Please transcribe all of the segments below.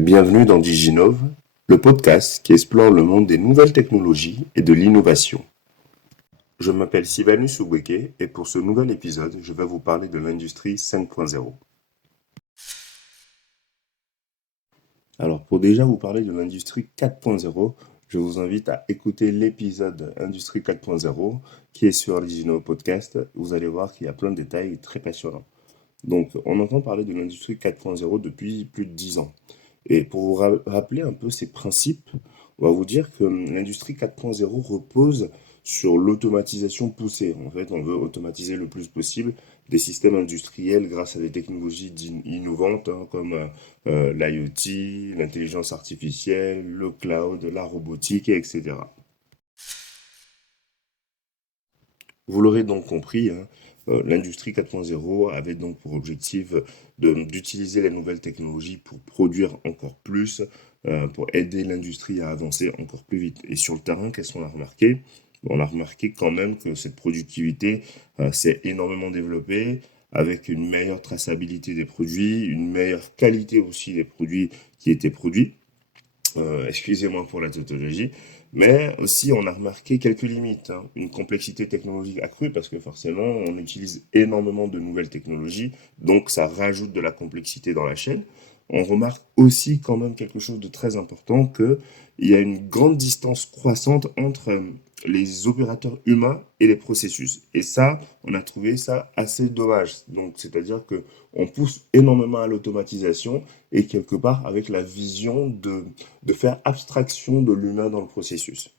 Bienvenue dans Diginove, le podcast qui explore le monde des nouvelles technologies et de l'innovation. Je m'appelle Sivanus Ubweke et pour ce nouvel épisode, je vais vous parler de l'industrie 5.0. Alors pour déjà vous parler de l'industrie 4.0, je vous invite à écouter l'épisode Industrie 4.0 qui est sur Diginove Podcast. Vous allez voir qu'il y a plein de détails très passionnants. Donc on entend parler de l'industrie 4.0 depuis plus de 10 ans. Et pour vous rappeler un peu ces principes, on va vous dire que l'industrie 4.0 repose sur l'automatisation poussée. En fait, on veut automatiser le plus possible des systèmes industriels grâce à des technologies innovantes comme l'IoT, l'intelligence artificielle, le cloud, la robotique, etc. Vous l'aurez donc compris, l'industrie 4.0 avait donc pour objectif d'utiliser les nouvelles technologies pour produire encore plus, pour aider l'industrie à avancer encore plus vite. Et sur le terrain, qu'est-ce qu'on a remarqué? On a remarqué quand même que cette productivité s'est énormément développée avec une meilleure traçabilité des produits, une meilleure qualité aussi des produits qui étaient produits. Excusez-moi pour la tautologie, mais aussi on a remarqué quelques limites, une complexité technologique accrue parce que forcément on utilise énormément de nouvelles technologies, donc ça rajoute de la complexité dans la chaîne. On remarque aussi quand même quelque chose de très important, que il y a une grande distance croissante entre les opérateurs humains et les processus. Et ça, on a trouvé ça assez dommage. Donc, c'est-à-dire que on pousse énormément à l'automatisation et quelque part avec la vision de faire abstraction de l'humain dans le processus.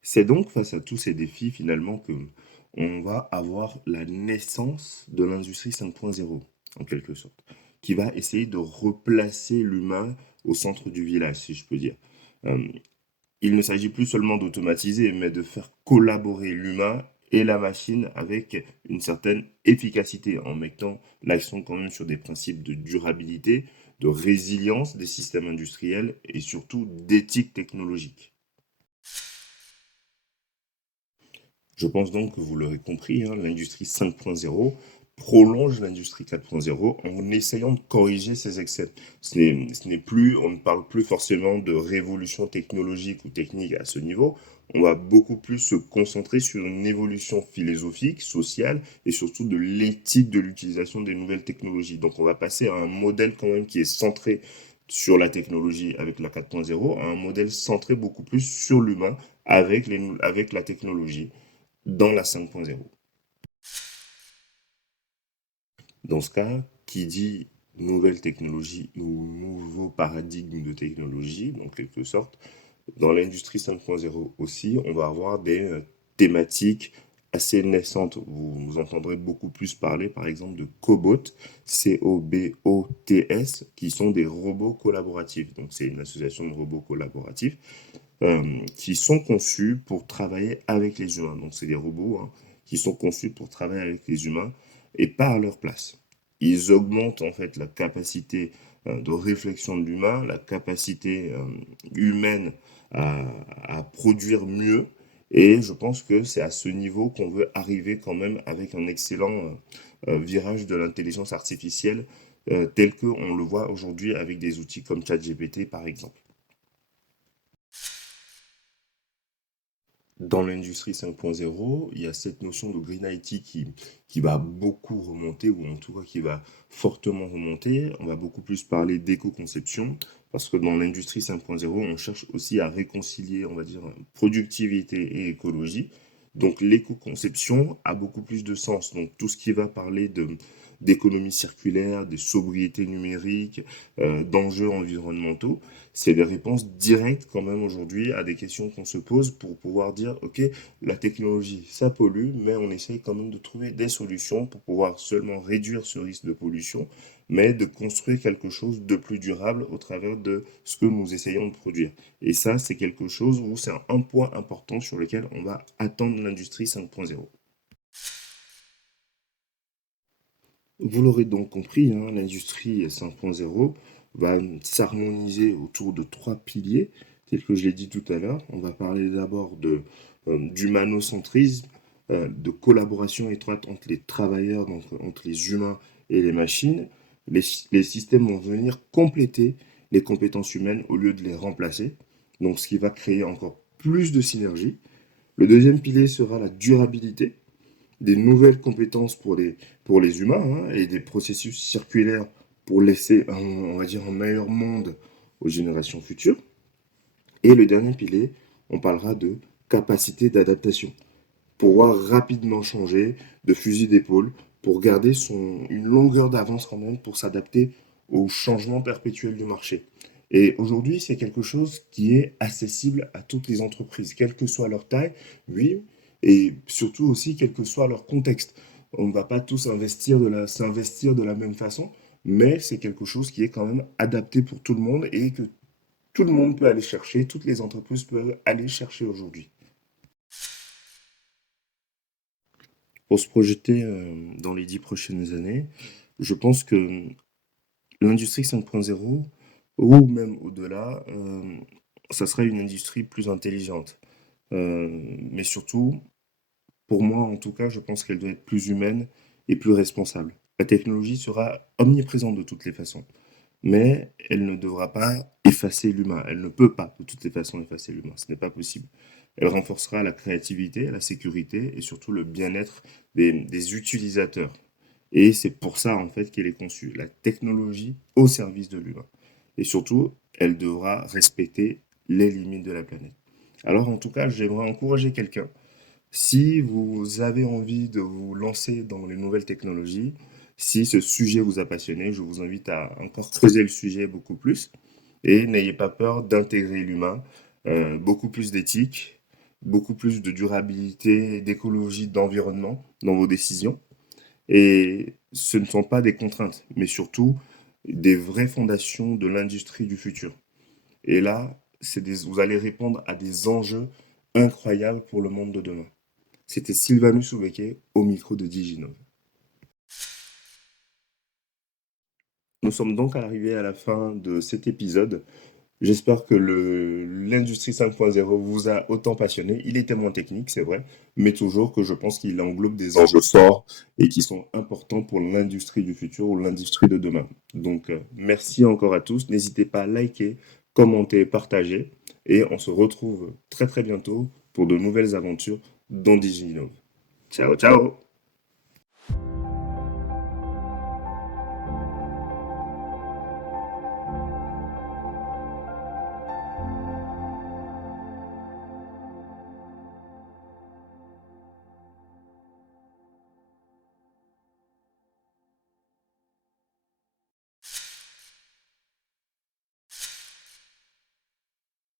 C'est donc face à tous ces défis finalement que on va avoir la naissance de l'industrie 5.0 en quelque sorte, qui va essayer de replacer l'humain au centre du village, si je peux dire. Euh, il ne s'agit plus seulement d'automatiser, mais de faire collaborer l'humain et la machine avec une certaine efficacité, en mettant l'accent quand même sur des principes de durabilité, de résilience des systèmes industriels et surtout d'éthique technologique. Je pense donc que vous l'aurez compris, l'industrie 5.0 prolonge l'industrie 4.0 en essayant de corriger ses excès. Ce n'est plus, on ne parle plus forcément de révolution technologique ou technique à ce niveau. On va beaucoup plus se concentrer sur une évolution philosophique, sociale et surtout de l'éthique de l'utilisation des nouvelles technologies. Donc on va passer à un modèle quand même qui est centré sur la technologie avec la 4.0, à un modèle centré beaucoup plus sur l'humain avec la technologie dans la 5.0. Dans ce cas, qui dit nouvelle technologie ou nouveau paradigme de technologie, en quelque sorte, dans l'industrie 5.0 aussi, on va avoir des thématiques assez naissantes. Vous entendrez beaucoup plus parler, par exemple, de cobots, C-O-B-O-T-S, qui sont des robots collaboratifs. Donc, c'est une association de robots collaboratifs qui sont conçus pour travailler avec les humains. Donc, c'est des robots qui sont conçus pour travailler avec les humains et pas à leur place. Ils augmentent en fait la capacité de réflexion de l'humain, la capacité humaine à, à produire mieux. Et je pense que c'est à ce niveau qu'on veut arriver quand même avec un excellent virage de l'intelligence artificielle tel qu'on le voit aujourd'hui avec des outils comme ChatGPT par exemple. Dans l'industrie 5.0, il y a cette notion de Green IT qui va beaucoup remonter, ou en tout cas qui va fortement remonter. On va beaucoup plus parler d'éco-conception, parce que dans l'industrie 5.0, on cherche aussi à réconcilier, on va dire, productivité et écologie. Donc l'éco-conception a beaucoup plus de sens. Donc tout ce qui va parler d'économie circulaire, de sobriété numérique, d'enjeux environnementaux, c'est des réponses directes quand même aujourd'hui à des questions qu'on se pose pour pouvoir dire, OK, la technologie, ça pollue, mais on essaye quand même de trouver des solutions pour pouvoir seulement réduire ce risque de pollution, mais de construire quelque chose de plus durable au travers de ce que nous essayons de produire. Et ça, c'est quelque chose où c'est un point important sur lequel on va attendre l'industrie 5.0. Vous l'aurez donc compris, l'industrie 5.0 va s'harmoniser autour de trois piliers, tels que je l'ai dit tout à l'heure. On va parler d'abord d'humanocentrisme, de collaboration étroite entre les travailleurs, donc entre les humains et les machines, Les systèmes vont venir compléter les compétences humaines au lieu de les remplacer, donc ce qui va créer encore plus de synergie. Le deuxième pilier sera la durabilité, des nouvelles compétences pour les humains hein, et des processus circulaires pour laisser, on va dire, un meilleur monde aux générations futures. Et le dernier pilier, on parlera de capacité d'adaptation, pouvoir rapidement changer de fusil d'épaule pour garder une longueur d'avance quand même pour s'adapter aux changements perpétuels du marché. Et aujourd'hui, c'est quelque chose qui est accessible à toutes les entreprises, quelle que soit leur taille, oui, et surtout aussi quel que soit leur contexte. On ne va pas tous s'investir de la même façon, mais c'est quelque chose qui est quand même adapté pour tout le monde et que tout le monde peut aller chercher, toutes les entreprises peuvent aller chercher aujourd'hui. Pour se projeter dans les 10 prochaines années, je pense que l'industrie 5.0, ou même au-delà, ça sera une industrie plus intelligente. Mais surtout, pour moi en tout cas, je pense qu'elle doit être plus humaine et plus responsable. La technologie sera omniprésente de toutes les façons, mais elle ne devra pas effacer l'humain. Elle ne peut pas de toutes les façons effacer l'humain. Ce n'est pas possible. Elle renforcera la créativité, la sécurité et surtout le bien-être des utilisateurs. Et c'est pour ça, en fait, qu'elle est conçue. La technologie au service de l'humain. Et surtout, elle devra respecter les limites de la planète. Alors, en tout cas, j'aimerais encourager quelqu'un. Si vous avez envie de vous lancer dans les nouvelles technologies, si ce sujet vous a passionné, je vous invite à encore creuser le sujet beaucoup plus. Et n'ayez pas peur d'intégrer l'humain, beaucoup plus d'éthique, beaucoup plus de durabilité, d'écologie, d'environnement dans vos décisions. Et ce ne sont pas des contraintes, mais surtout des vraies fondations de l'industrie du futur. Et là, vous allez répondre à des enjeux incroyables pour le monde de demain. C'était Sylvanus Soubeke au micro de Diginove. Nous sommes donc arrivés à la fin de cet épisode. J'espère que l'industrie 5.0 vous a autant passionné. Il était moins technique, c'est vrai, mais toujours que je pense qu'il englobe des enjeux forts et qui sont importants pour l'industrie du futur ou l'industrie de demain. Donc, merci encore à tous. N'hésitez pas à liker, commenter, partager. Et on se retrouve très très bientôt pour de nouvelles aventures dans Diginove. Ciao, ciao!